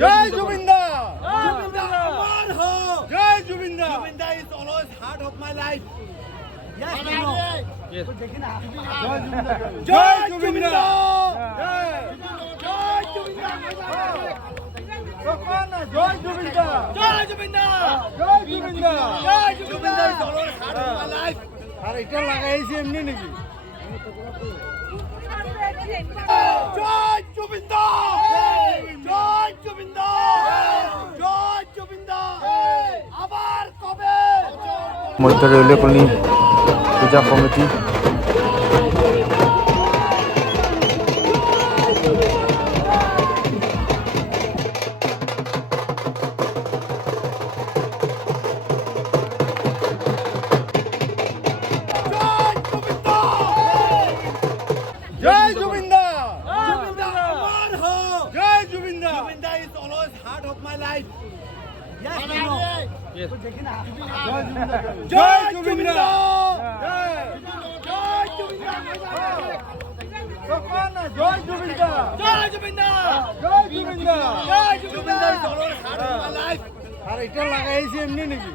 জয় জুবিনদা Jubinda Amar ho. জয় জুবিনদা Jubinda is always heart of my life. Yes, Yes. you know. Joy Jai জুবিনদা Jubinda. জয় Jai Jubinda. জয় জুবিনদা Jai Jubinda. জয় জুবিনদা Jai Jubinda is always heart of my life. আর এটা লাগাইছি এমনি নাকি Jai Jubinda. Jai Jubinda. Jai Jubinda. আবার কবে? মধ্য রেলওয়ে কলোনি পূজা কমিটি Jai Jubinda. জয় জুবিনদা Jubinda Amar ho. জয় জুবিনদা Jubinda is always heart of my life. Yes, you know. জয় জুবিনদা Jai Jubinda. জয় জুবিনদা Jai Jubinda. জয় জুবিনদা Jai Jubinda is always heart of my life. আর এটা লাগাইছি এমনি নাকি